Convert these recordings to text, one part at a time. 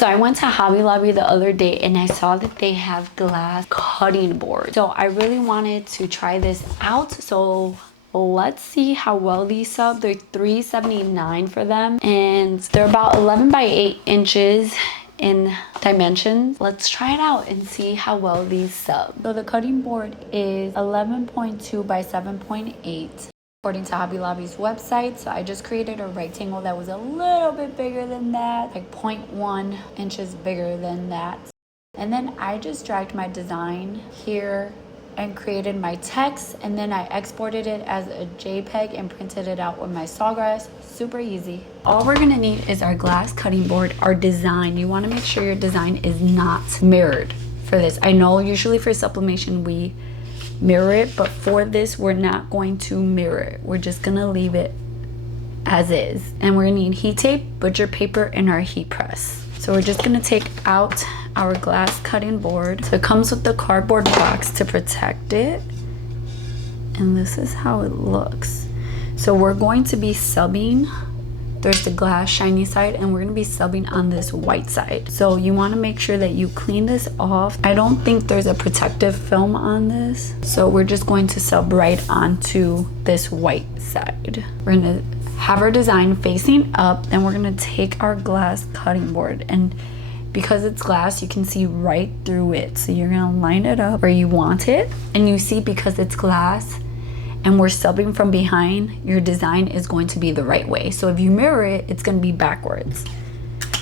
So I went to Hobby Lobby the other day and I saw that they have glass cutting boards. So I really wanted to try this out. So let's see how well these sub. They're $3.79 for them and they're about 11 by 8 inches in dimensions. Let's try it out and see how well these sub. So the cutting board is 11.2 by 7.8. According to Hobby Lobby's website. So I just created a rectangle that was a little bit bigger than that, like 0.1 inches bigger than that. And then I just dragged my design here and created my text, and then I exported it as a JPEG and printed it out with my Sawgrass. Super easy. All we're gonna need is our glass cutting board, our design. You wanna make sure your design is not mirrored for this. I know usually for sublimation we mirror it, but for this we're not going to mirror it. We're just gonna leave it as is. And we're gonna need heat tape, butcher paper, and our heat press. So we're just gonna take out our glass cutting board. So it comes with the cardboard box to protect it, and this is how it looks. So we're going to be subbing. There's the glass shiny side and we're gonna be subbing on this white side. So you wanna make sure that you clean this off. I don't think there's a protective film on this. So we're just going to sub right onto this white side. We're gonna have our design facing up and we're gonna take our glass cutting board, and because it's glass you can see right through it. So you're gonna line it up where you want it, and you see because it's glass and we're subbing from behind, your design is going to be the right way. So if you mirror it, it's gonna be backwards.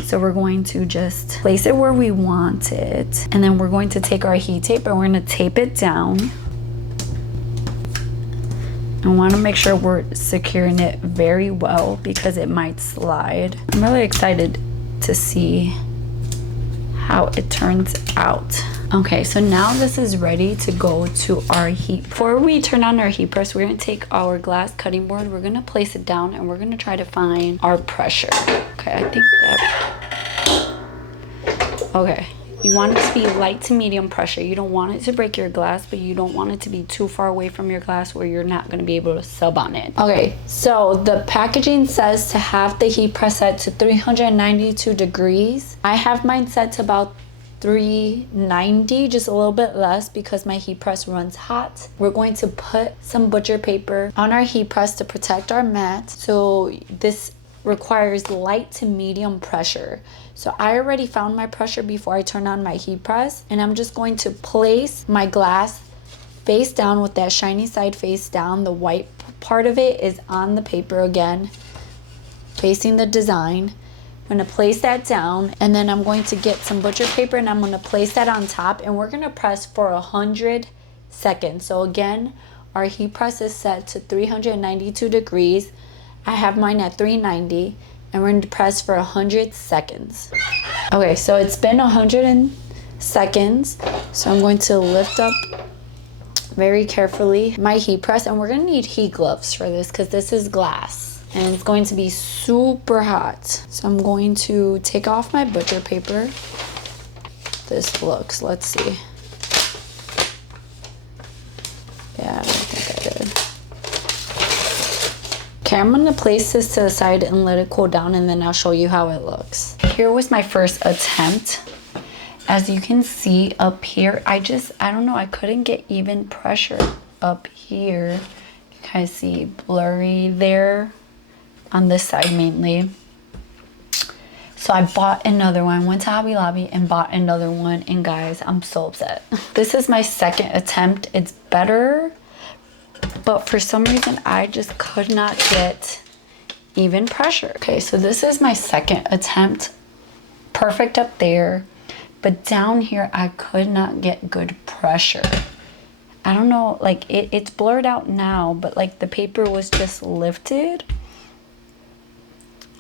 So we're going to just place it where we want it, and then we're going to take our heat tape and we're gonna tape it down. I wanna make sure we're securing it very well because it might slide. I'm really excited to see how it turns out. Okay, so now this is ready to go to our heat. Before we turn on our heat press, we're gonna take our glass cutting board, we're gonna place it down, and we're gonna try to find our pressure. Okay, I think that, okay. You want it to be light to medium pressure. You don't want it to break your glass, but you don't want it to be too far away from your glass where you're not gonna be able to sub on it. Okay, so the packaging says to have the heat press set to 392 degrees. I have mine set to about 390, just a little bit less because my heat press runs hot. We're going to put some butcher paper on our heat press to protect our mat. So this requires light to medium pressure. So I already found my pressure before I turn on my heat press, and I'm just going to place my glass face down with that shiny side face down. The white part of it is on the paper again, facing the design. I'm gonna place that down, and then I'm going to get some butcher paper and I'm gonna place that on top, and we're gonna press for 100 seconds. So again, our heat press is set to 392 degrees. I have mine at 390, and we're going to press for 100 seconds. Okay, so it's been 100 seconds. So I'm going to lift up very carefully my heat press, and we're going to need heat gloves for this because this is glass and it's going to be super hot. So I'm going to take off my butcher paper. This looks, let's see. Yeah, I don't think I did. Okay, I'm gonna place this to the side and let it cool down, and then I'll show you how it looks. Here was my first attempt. As you can see up here, I don't know, I couldn't get even pressure up here. You can kind of see blurry there on this side mainly. So I bought another one, went to Hobby Lobby and bought another one, and guys, I'm so upset. This is my second attempt. It's better, but for some reason I just could not get even pressure. Okay, so this is my second attempt. Perfect up there, but down here I could not get good pressure. I don't know, like it's blurred out now, but like the paper was just lifted.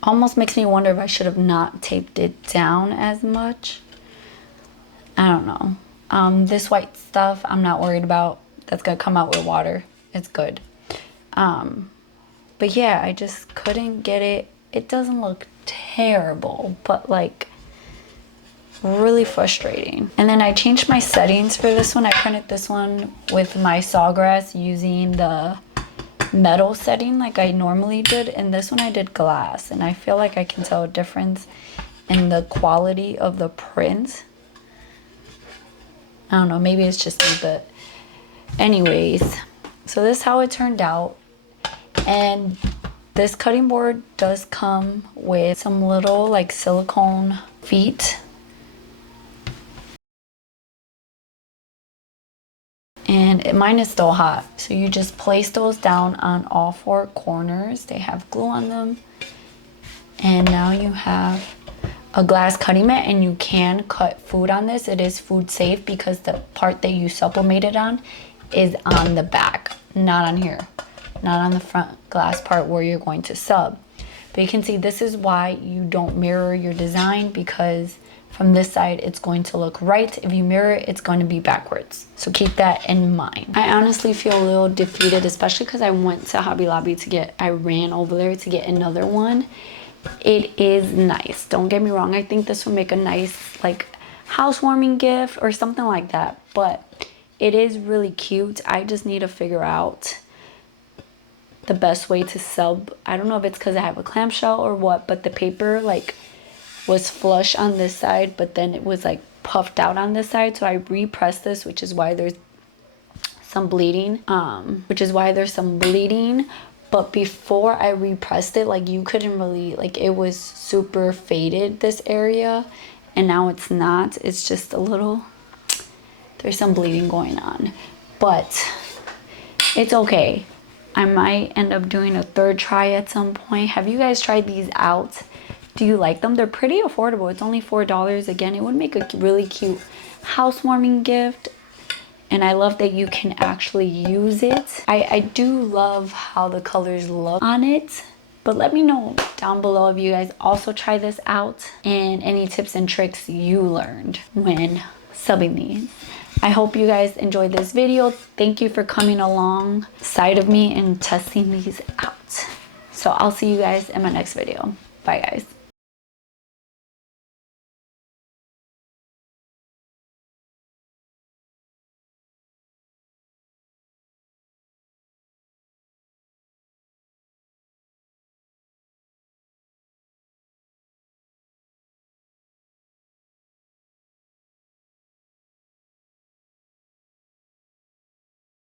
Almost makes me wonder if I should have not taped it down as much. I don't know. This white stuff I'm not worried about. That's gonna come out with water. It's good. But yeah, I just couldn't get it. It doesn't look terrible, but like really frustrating. And then I changed my settings for this one. I printed this one with my Sawgrass using the metal setting like I normally did, and this one I did glass, and I feel like I can tell a difference and the quality of the print. I don't know, maybe it's just me, but anyways, so this is how it turned out. And this cutting board does come with some little like silicone feet. And mine is still hot, so you just place those down on all four corners. They have glue on them. And now you have a glass cutting mat, and you can cut food on this. It is food safe because the part that you sublimated on is on the back, not on here, not on the front glass part where you're going to sub. But you can see this is why you don't mirror your design, because from this side it's going to look right. If you mirror it, it's going to be backwards. So keep that in mind. I honestly feel a little defeated, especially because I went to Hobby Lobby I ran over there to get another one. It is nice, don't get me wrong. I think this would make a nice like housewarming gift or something like that, but it is really cute. I just need to figure out the best way to sub. I don't know if it's because I have a clamshell or what, but the paper like was flush on this side, but then it was like puffed out on this side. So I repressed this, which is why there's some bleeding. But before I repressed it, like you couldn't really, like it was super faded, this area, and now it's not. It's just a little, there's some bleeding going on, but it's okay. I might end up doing a third try at some point. Have you guys tried these out? Do you like them? They're pretty affordable. It's only $4. Again, it would make a really cute housewarming gift. And I love that you can actually use it. I do love how the colors look on it. But let me know down below if you guys also try this out and any tips and tricks you learned when subbing these. I hope you guys enjoyed this video. Thank you for coming alongside of me and testing these out. So I'll see you guys in my next video. Bye guys.